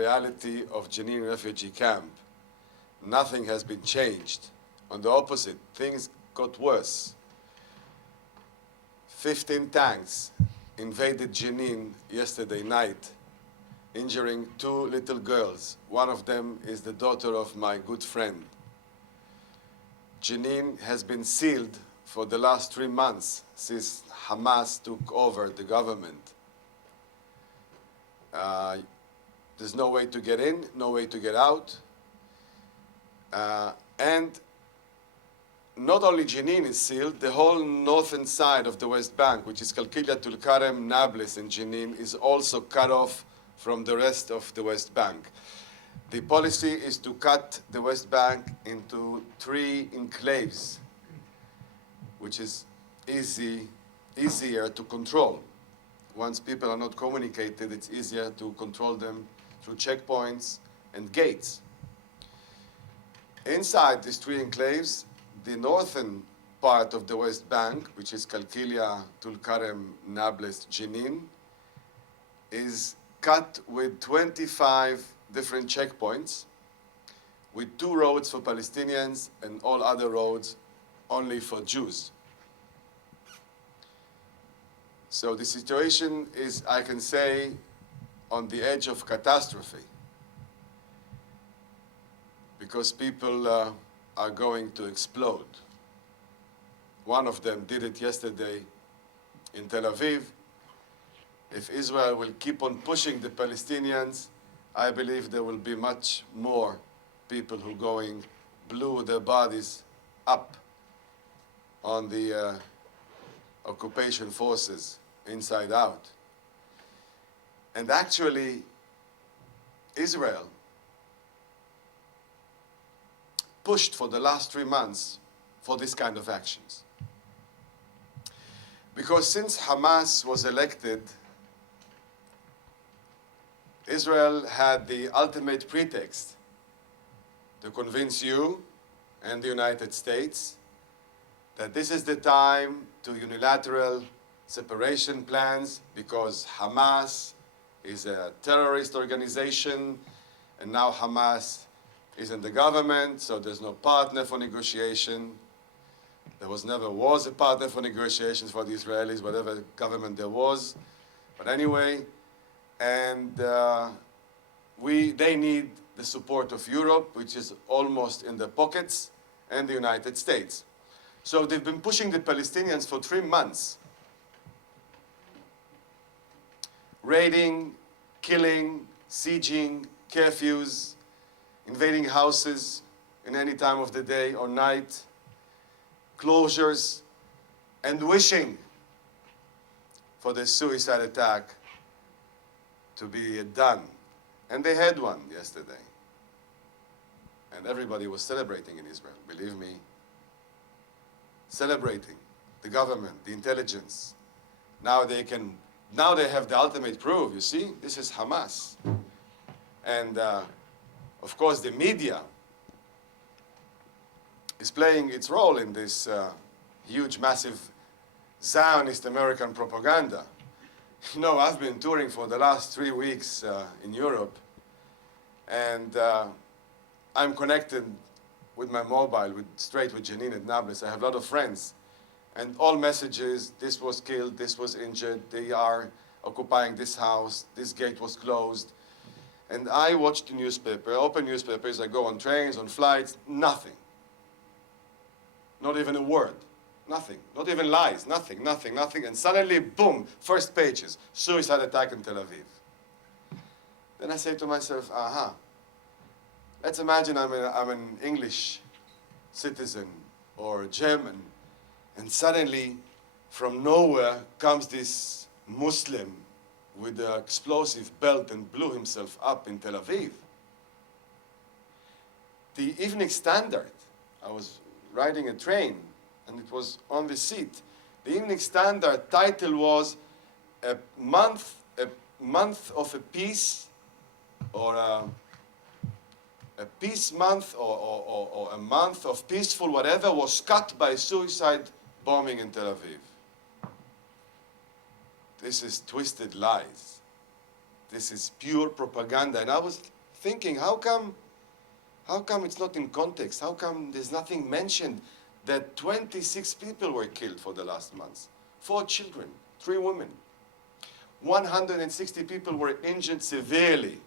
reality of Jenin refugee camp. Nothing has been changed. On the opposite, things got worse. 15 tanks invaded Jenin yesterday night, injuring 2 little girls. One of them is the daughter of my good friend. Jenin has been sealed for the last 3 months since Hamas took over the government. There's no way to get in, no way to get out. And not only Jenin is sealed, the whole northern side of the West Bank, which is Qalqilia, Tulkarem, Nablus, and Jenin, is also cut off from the rest of the West Bank. The policy is to cut the West Bank into 3 enclaves, which is easier to control. Once people are not communicated, it's easier to control them through checkpoints and gates. Inside these 3 enclaves, the northern part of the West Bank, which is Qalqilia, Tulkarem, Nablus, Jenin, is cut with 25 different checkpoints, with 2 roads for Palestinians and all other roads only for Jews. So the situation is, I can say, on the edge of catastrophe, because people are going to explode. One of them did it yesterday in Tel Aviv. If Israel will keep on pushing the Palestinians, I believe there will be much more people who going blew their bodies up on the occupation forces inside out. And actually, Israel pushed for the last 3 months for this kind of actions. Because since Hamas was elected, Israel had the ultimate pretext to convince you and the United States that this is the time to unilateral separation plans because Hamas is a terrorist organization and now Hamas is in the government, so there's no partner for negotiation. There never was a partner for negotiations for the Israelis, whatever government there was. But anyway, and they need the support of Europe, which is almost in their pockets, and the United States. So they've been pushing the Palestinians for 3 months. Raiding, killing, sieging, curfews, invading houses in any time of the day or night, closures, and wishing for the suicide attack to be done. And they had one yesterday. And everybody was celebrating in Israel, believe me. Celebrating the government, the intelligence. Now they have the ultimate proof, you see? This is Hamas. And of course the media is playing its role in this huge, massive Zionist American propaganda. You know, I've been touring for the last 3 weeks in Europe, and I'm connected with my mobile, straight with Jenin and Nablus. I have a lot of friends, and all messages, this was killed, this was injured, they are occupying this house, this gate was closed. And I watch the newspaper, I open newspapers, I go on trains, on flights, nothing. Not even a word. Nothing. Not even lies. Nothing, nothing, nothing. And suddenly, boom, first pages. Suicide attack in Tel Aviv. Then I say to myself, aha. Let's imagine I'm an English citizen or German, and suddenly, from nowhere, comes this Muslim with an explosive belt and blew himself up in Tel Aviv. The Evening Standard, I was riding a train, and it was on the seat. The Evening Standard title was a month of a peace, or a peace month, or a month of peaceful whatever was cut by suicide bombing in Tel Aviv. This is twisted lies. this is pure propaganda. And I was thinking, how come it's not in context? How come there's nothing mentioned that 26 people were killed for the last months? 4 children, 3 women. 160 people were injured severely.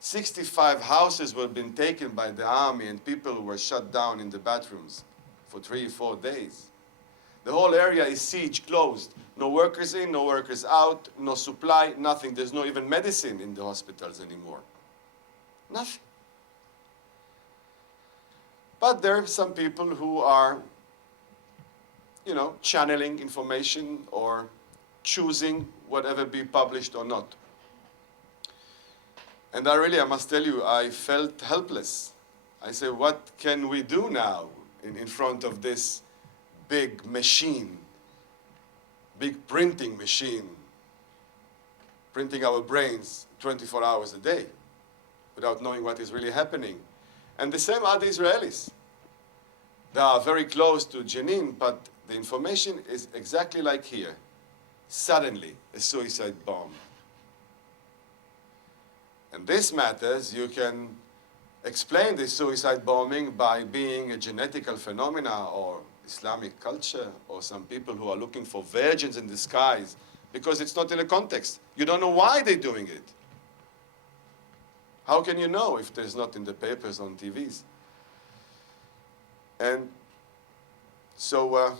65 houses were being taken by the army and people were shut down in the bathrooms for 3-4 days. The whole area is siege, closed. No workers in, no workers out, no supply, nothing. There's no even medicine in the hospitals anymore. Nothing. But there are some people who are, channeling information or choosing whatever be published or not. And I must tell you, I felt helpless. I said, what can we do now in front of this big machine, big printing machine, printing our brains 24 hours a day without knowing what is really happening? And the same are the Israelis. They are very close to Jenin, but the information is exactly like here. Suddenly, a suicide bomb. And this matters. You can explain this suicide bombing by being a genetical phenomena or Islamic culture or some people who are looking for virgins in the skies because it's not in a context. You don't know why they're doing it. How can you know if there's not in the papers, on TVs? And so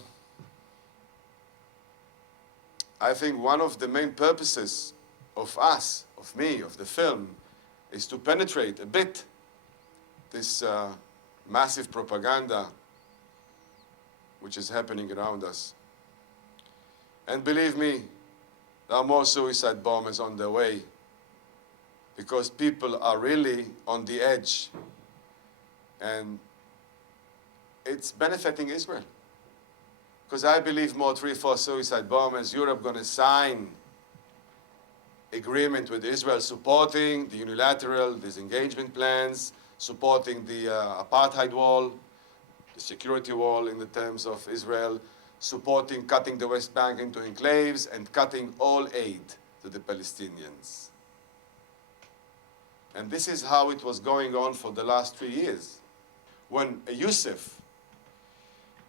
I think one of the main purposes of us, of me, of the film, is to penetrate a bit this massive propaganda which is happening around us. And believe me, there are more suicide bombers on their way because people are really on the edge. And it's benefiting Israel. Because I believe more 3-4 suicide bombers, Europe going to sign agreement with Israel supporting the unilateral disengagement plans, supporting the apartheid wall, the security wall in the terms of Israel, supporting cutting the West Bank into enclaves and cutting all aid to the Palestinians. And this is how it was going on for the last 3 years. When Yusuf,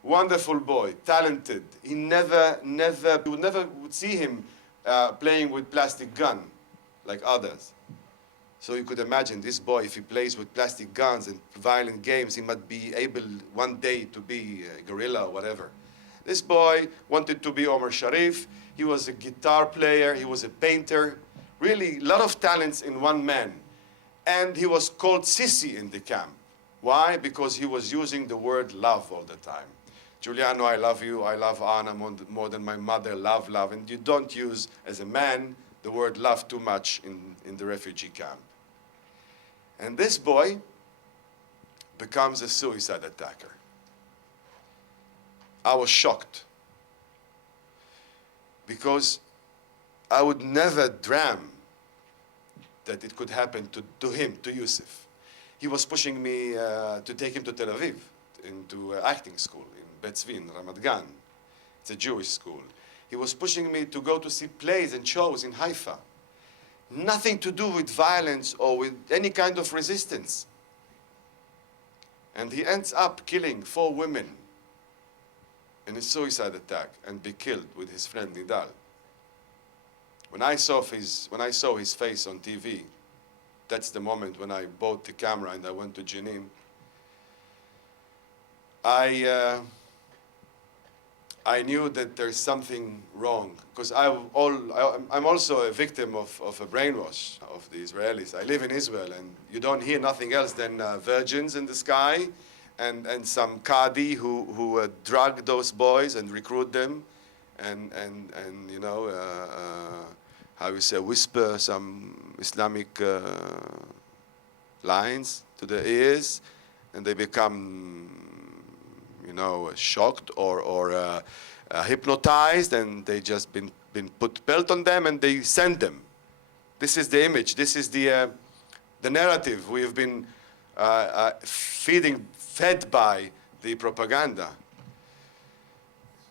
wonderful boy, talented, you would never see him playing with plastic gun like others. So you could imagine this boy, if he plays with plastic guns and violent games, he might be able one day to be a gorilla or whatever. This boy wanted to be Omar Sharif. He was a guitar player. He was a painter. Really, a lot of talents in one man. And he was called Sisi in the camp. Why? Because he was using the word love all the time. Juliano, I love you. I love Arna more than my mother. Love, love. And you don't use, as a man, the word love too much in the refugee camp. And this boy becomes a suicide attacker. I was shocked because I would never dream that it could happen to him, to Yusuf. He was pushing me to take him to Tel Aviv, into acting school in Bet Tzvi, Ramat Gan. It's a Jewish school. He was pushing me to go to see plays and shows in Haifa. Nothing to do with violence or with any kind of resistance. And he ends up killing 4 women in a suicide attack and be killed with his friend Nidal. When I saw his face on TV, that's the moment when I bought the camera and I went to Jenin. I knew that there's something wrong because I'm also a victim of a brainwash of the Israelis. I live in Israel and you don't hear nothing else than virgins in the sky and some Qadi who drug those boys and recruit them and you know, how you say, whisper some Islamic lines to their ears and they become, you know, shocked or hypnotized, and they just been put belt on them and they send them. This is the image. This is the narrative we have been fed by the propaganda.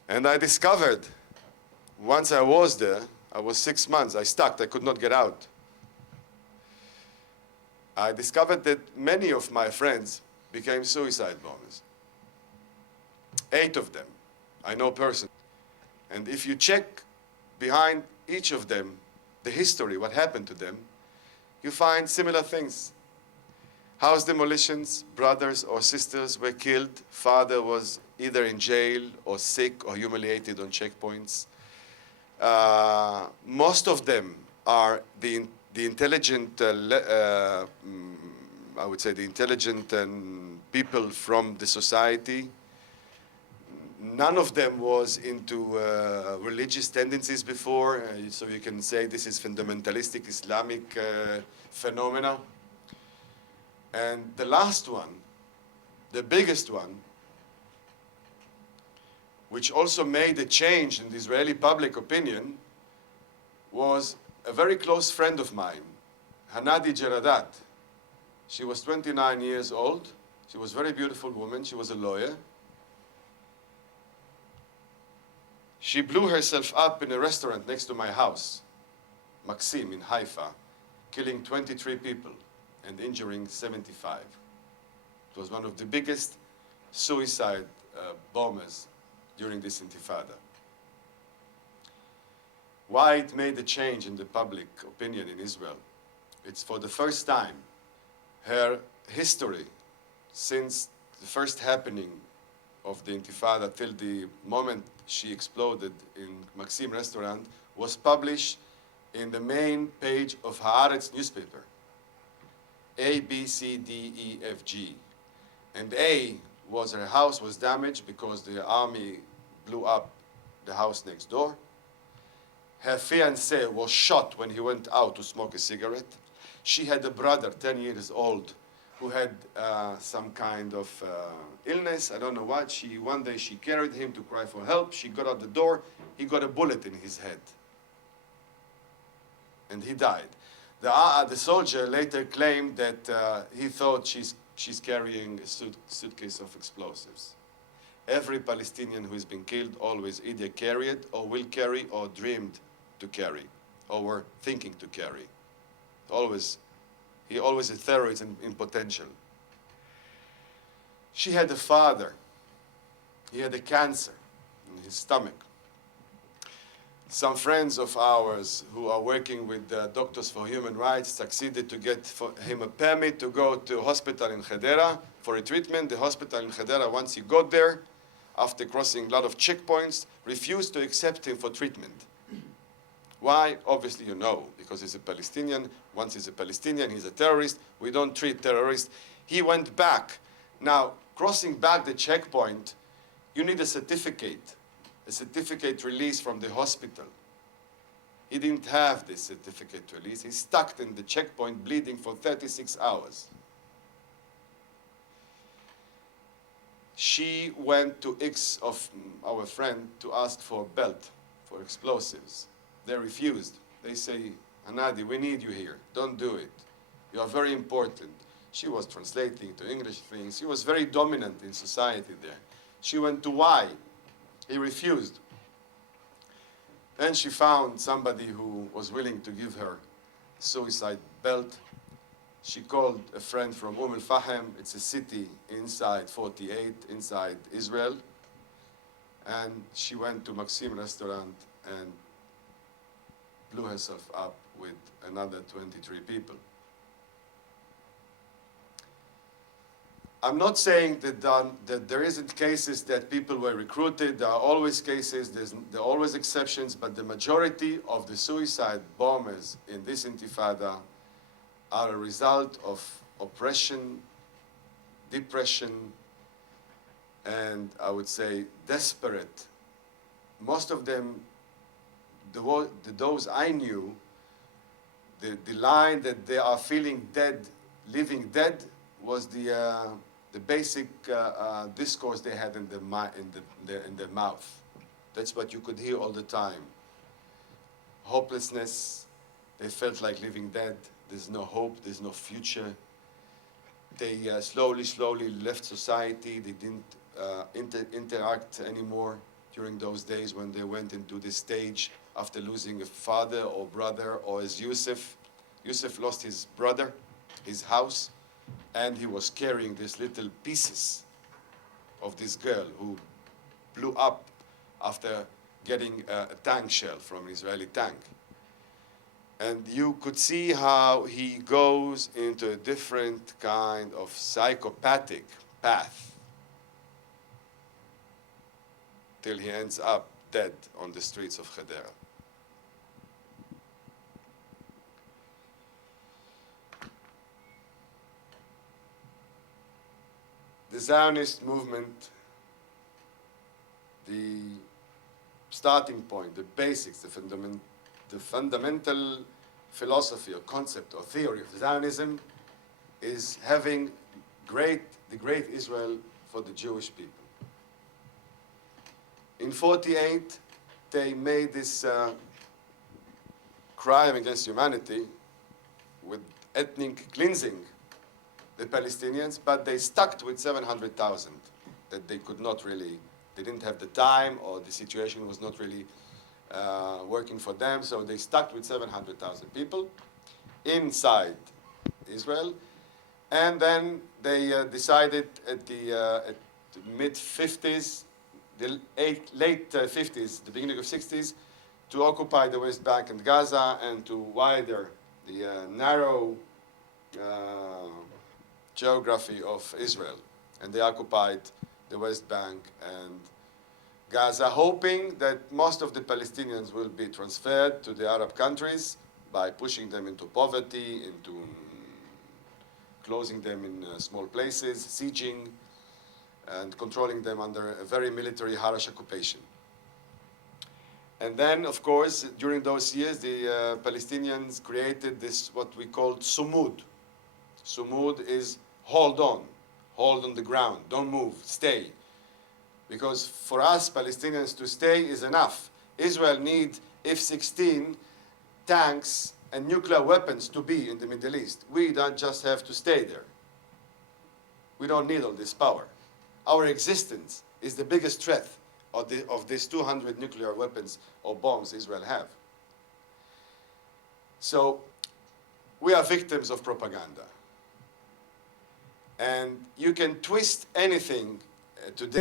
And I discovered, once I was there, I was 6 months. I stuck. I could not get out. I discovered that many of my friends became suicide bombers. 8 of them I know personally. And if you check behind each of them, the history, what happened to them, you find similar things. House demolitions, brothers or sisters were killed, father was either in jail or sick or humiliated on checkpoints. Most of them are the intelligent, I would say the intelligent people from the society. None of them was into religious tendencies before, so you can say this is fundamentalistic Islamic phenomena. And the last one, the biggest one, which also made a change in the Israeli public opinion, was a very close friend of mine, Hanadi Jeradat. She was 29 years old. She was a very beautiful woman. She was a lawyer. She blew herself up in a restaurant next to my house, Maxim in Haifa, killing 23 people and injuring 75. It was one of the biggest suicide bombers during this intifada. Why it made a change in the public opinion in Israel? It's for the first time her history since the first happening of the intifada till the moment she exploded in Maxim restaurant was published in the main page of Haaretz newspaper. A, B, C, D, E, F, G. And A was her house was damaged because the army blew up the house next door. Her fiancé was shot when he went out to smoke a cigarette. She had a brother, 10 years old, who had some kind of illness, I don't know what. One day she carried him to cry for help. She got out the door, he got a bullet in his head. And he died. The soldier later claimed that he thought she's carrying a suitcase of explosives. Every Palestinian who has been killed always either carried or will carry or dreamed to carry or were thinking to carry. He always a terrorist in potential. She had a father. He had a cancer in his stomach. Some friends of ours who are working with Doctors for Human Rights succeeded to get for him a permit to go to a hospital in Hedera for a treatment. The hospital in Hedera, once he got there, after crossing a lot of checkpoints, refused to accept him for treatment. Why? Obviously you know, because he's a Palestinian. Once he's a Palestinian, he's a terrorist. We don't treat terrorists. He went back. Now, crossing back the checkpoint, you need a certificate release from the hospital. He didn't have this certificate release. He's stuck in the checkpoint bleeding for 36 hours. She went to X of our friend to ask for a belt for explosives. They refused. They say, Hanadi, we need you here. Don't do it. You are very important. She was translating to English things. She was very dominant in society there. She went to Y. He refused. Then she found somebody who was willing to give her a suicide belt. She called a friend from Al-Fahem. It's a city inside 48, inside Israel. And she went to Maxim restaurant and blew herself up with another 23 people. I'm not saying that there isn't cases that people were recruited. There are always cases, there are always exceptions, but the majority of the suicide bombers in this intifada are a result of oppression, depression, and I would say desperate. Most of them, those I knew, the line that they are feeling dead, living dead, was the basic discourse they had in their mouth. That's what you could hear all the time. Hopelessness, they felt like living dead. There's no hope, there's no future. They slowly left society. They didn't interact anymore during those days when they went into this stage after losing a father or brother, or as Yusuf. Yusuf lost his brother, his house, and he was carrying these little pieces of this girl who blew up after getting a tank shell from an Israeli tank. And you could see how he goes into a different kind of psychopathic path till he ends up dead on the streets of Hedera. The Zionist movement, the starting point, the basics, the fundamental philosophy or concept or theory of Zionism is having the great Israel for the Jewish people. In 1948, they made this crime against humanity with ethnic cleansing the Palestinians, but they stuck with 700,000 that they could not really, they didn't have the time, or the situation was not really working for them, so they stuck with 700,000 people inside Israel. And then they decided at the mid-50s, the late 50s, the beginning of 60s, to occupy the West Bank and Gaza and to widen the narrow geography of Israel. And they occupied the West Bank and Gaza, hoping that most of the Palestinians will be transferred to the Arab countries by pushing them into poverty, into closing them in small places, sieging, and controlling them under a very military, harsh occupation. And then, of course, during those years, the Palestinians created this, what we called sumud. Sumud is hold on the ground, don't move, stay. Because for us, Palestinians, to stay is enough. Israel needs F-16 tanks and nuclear weapons to be in the Middle East. We don't just have to stay there. We don't need all this power. Our existence is the biggest threat of these 200 nuclear weapons or bombs Israel have. So we are victims of propaganda. And you can twist anything today